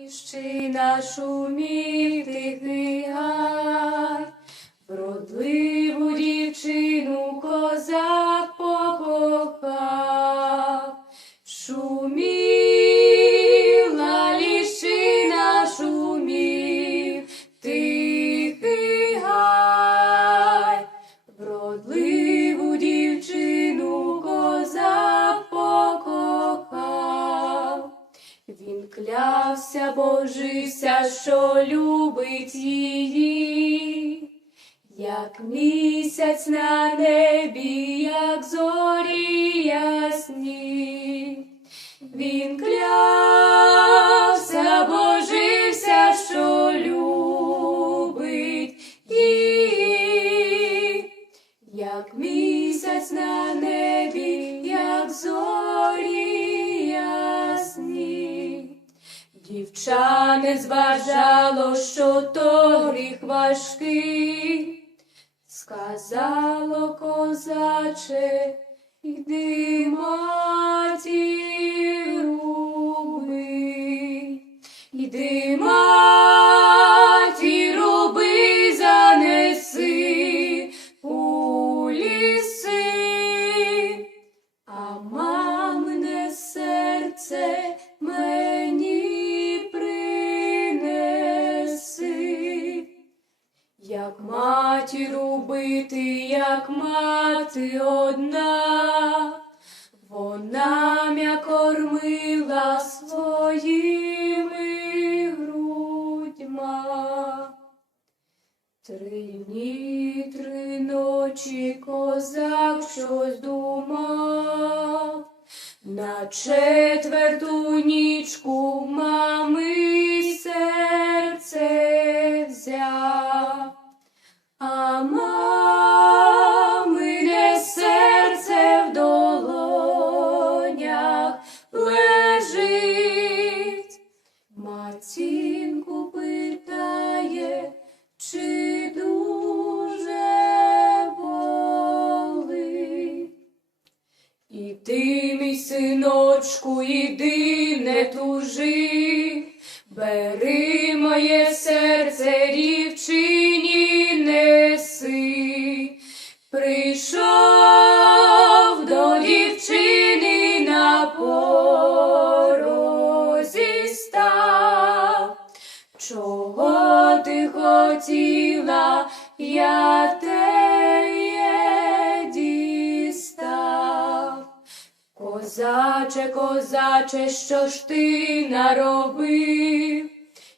Ліщина шумів тихий гай, вродливу клявся, божився, що любить її, як місяць на небі, як зорі ясні. Він клявся, не зважало, що то гріх важкий, сказало козаче, йди матір руби, йди матір матір убити, як мати одна, вона м'я кормила своїми грудьма. Три дні, три ночі козак щось думав, на четверту нічку мами Іди, мій синочку, іди, не тужи, бери моє серце, дівчині неси. Прийшов до дівчини на порозі став. Чого ти хотіла, я теє Козаче, козаче, що ж ти наробив?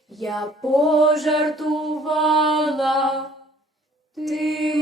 Я пожартувала, ти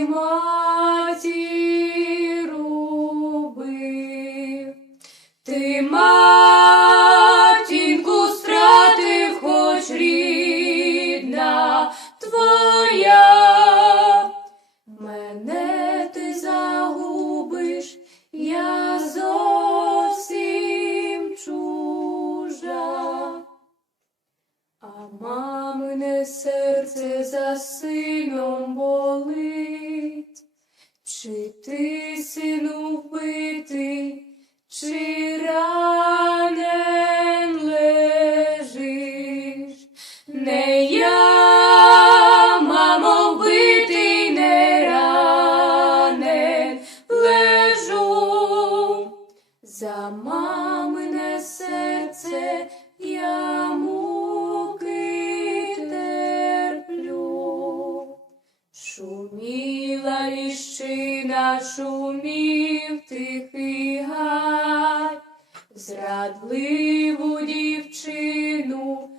серце за сином болить. Чи ти, сину, вбитий, чи ранен лежиш? Не ліщина, шумів тихий гай, зрадливу дівчину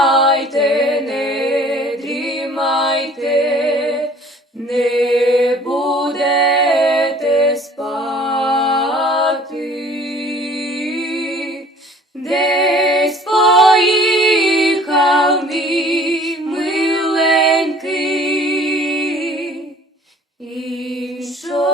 дрімайте, не дрімайте, не будете спати. Десь поїхав мій миленький. І що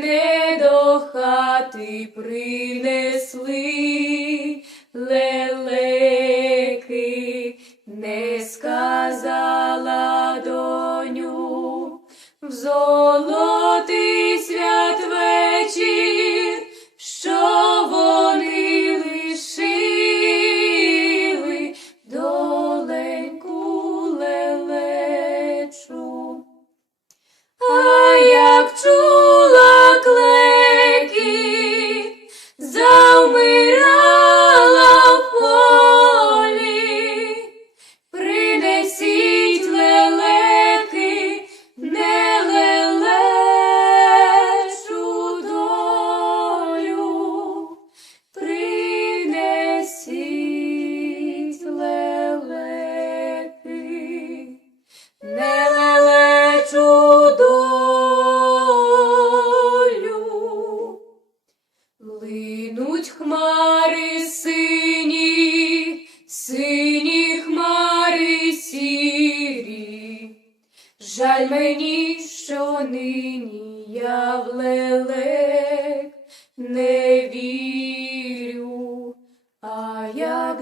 Не до хати принесли.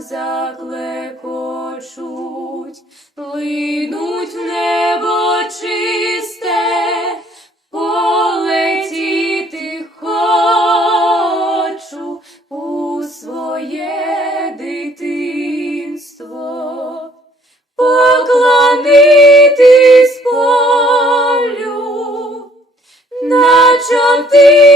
як заклекочуть, линуть в небо чисте, полетіти хочу у своє дитинство, поклонитись полю, наче ти.